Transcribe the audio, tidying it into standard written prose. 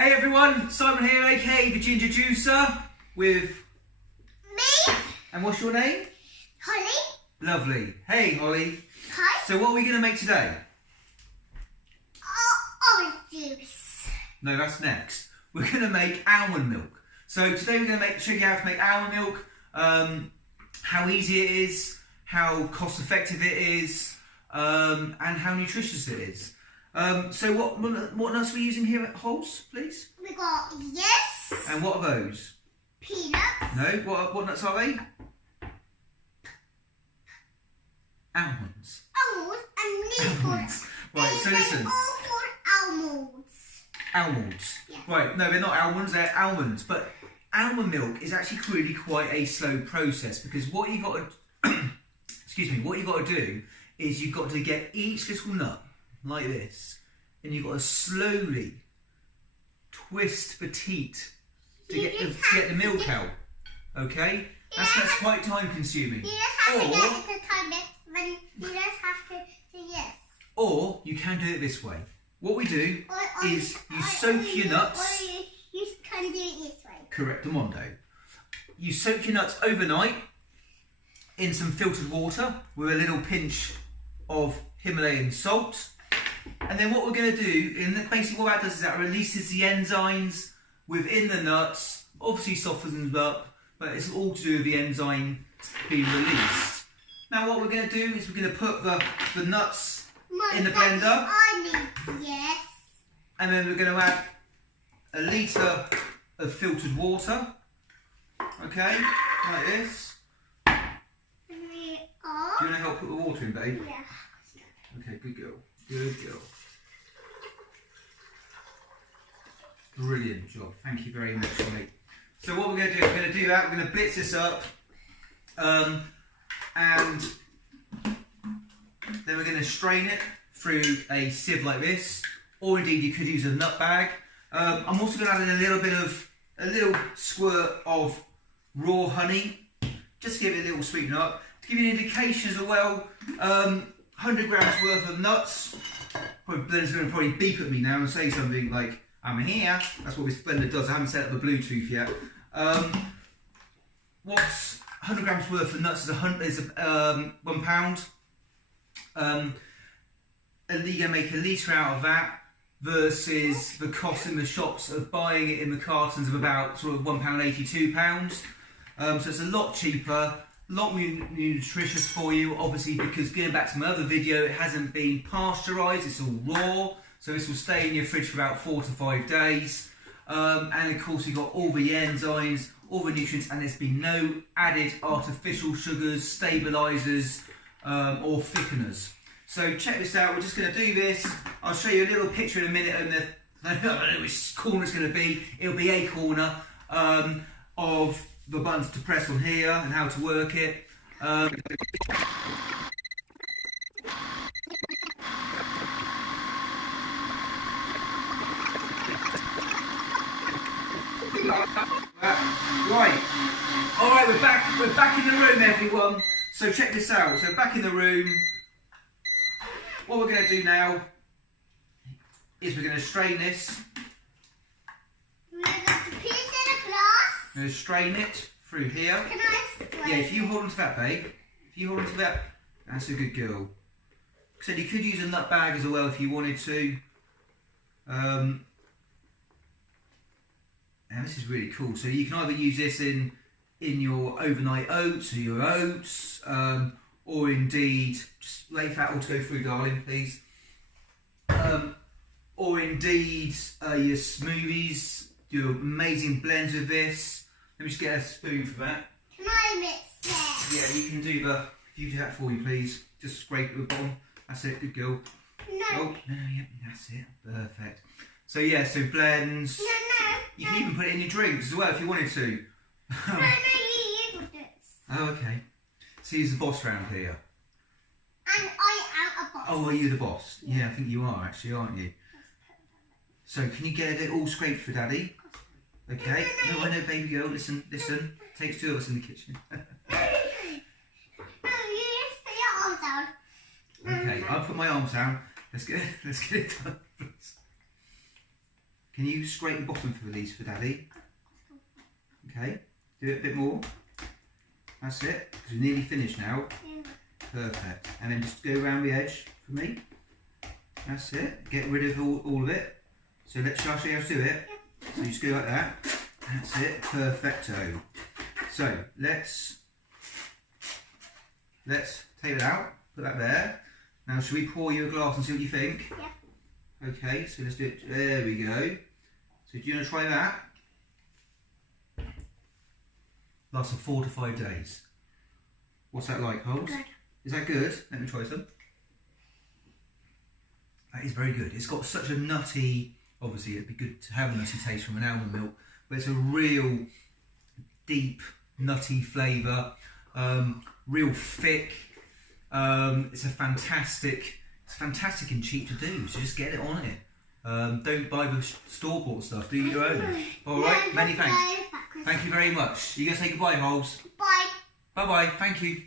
Hey everyone, Simon here, aka the Ginger Juicer, with me. And what's your name? Holly. Lovely. Hey Holly. Hi. So what are we going to make today? Orange juice. No, that's next. We're going to make almond milk. So today we're going to show you how to make almond milk, how easy it is, how cost effective it is, and how nutritious it is. So what nuts are we using here at Holes, please? We got yes. And what are those? Peanuts. No, what nuts are they? Almonds. Almonds and leaf Almonds. Right, so listen. All called almonds. Almonds. Yeah. Right, no, they're not almonds, they're almonds. But almond milk is actually really quite a slow process because what you got to what you got to do is you've got to get each little nut like this, and you've got to slowly twist the teat to get the milk out. Okay, that's quite time consuming. You just have to get it to time it when you just have to do yes. Or you can do it this way. What we do is you soak your nuts. Or you can do it this way. Correctamundo. You soak your nuts overnight in some filtered water with a little pinch of Himalayan salt. And then what we're going to do, and basically what that does is that releases the enzymes within the nuts, obviously softens them up, but it's all to do with the enzyme being released. Now what we're going to do is we're going to put the nuts in the blender. I need yes. And then we're going to add a litre of filtered water. Okay, like this. Do you want to help put the water in, babe? Yeah. Okay, good girl. Good girl. Brilliant job. Thank you very much, Holly. So what we're going to do, we're going to do that. We're going to blitz this up, and then we're going to strain it through a sieve like this, or indeed you could use a nut bag. I'm also going to add in a little squirt of raw honey, just to give it a little sweeten up. To give you an indication as well, 100 grams worth of nuts. Blender's going to probably beep at me now and say something like, I'm here. That's what this blender does. I haven't set up the Bluetooth yet. What's 100 grams worth of nuts is 1 pound. And you're going to make a litre out of that versus the cost in the shops of buying it in the cartons of about sort of £1.80, £2. So it's a lot cheaper. A lot more nutritious for you, obviously, because going back to my other video, it hasn't been pasteurised, it's all raw, so this will stay in your fridge for about 4 to 5 days. And of course, you've got all the enzymes, all the nutrients, and there's been no added artificial sugars, stabilisers, or thickeners. So check this out, we're just going to do this. I'll show you a little picture in a minute, and I don't know which corner it's going to be. It'll be a corner of the buttons to press on here and how to work it. Right, all right, we're back in the room, everyone. So check this out. So back in the room. What we're going to do now is we're going to strain this. I'm going to strain it through here. Can I strain? Yeah, if you hold on to that, babe. If you hold on to that, that's a good girl. So you could use a nut bag as well if you wanted to. And this is really cool. So you can either use this in your overnight oats or your oats, or indeed, just wait for that all to go through, darling, please. Or indeed, your smoothies. Do amazing blends with this. Let me just get a spoon for that. Can I mix it? Yeah, you can do the. If you do that for me, please. Just scrape it with the bottom. That's it. Good girl. No. Oh, no, yep, that's it. Perfect. So yeah, so blends. No. You can even put it in your drinks as well if you wanted to. No, you use this. Oh, okay. So he's the boss round here. And I am a boss. Oh, are you the boss? Yeah, I think you are actually, aren't you? So can you get it all scraped for Daddy? Okay. No, I know, baby girl. Listen. Takes two of us in the kitchen. No, you just put your arms down. Okay, I'll put my arms down. Let's get it done. Can you scrape the bottom for these for Daddy? Okay, do it a bit more. That's it, because we're nearly finished now. Yeah. Perfect. And then just go around the edge for me. That's it. Get rid of all of it. So shall I show you how to do it? Yeah. So you just go like that. That's it. Perfecto. So let's take it out. Put that there. Now should we pour you a glass and see what you think? Yeah. Okay, so let's do it. There we go. So do you want to try that? Lasts for 4 to 5 days. What's that like, Holmes? Good. Is that good? Let me try some. That is very good. It's got such a nutty, obviously it'd be good to have a nutty taste from an almond milk, but it's a real deep, nutty flavour, real thick. It's fantastic and cheap to do, so just get it on it. Don't buy the store-bought stuff, do your own. Alright, many thanks. Thank you very much. You going to say goodbye, Holes? Bye. Bye-bye, thank you.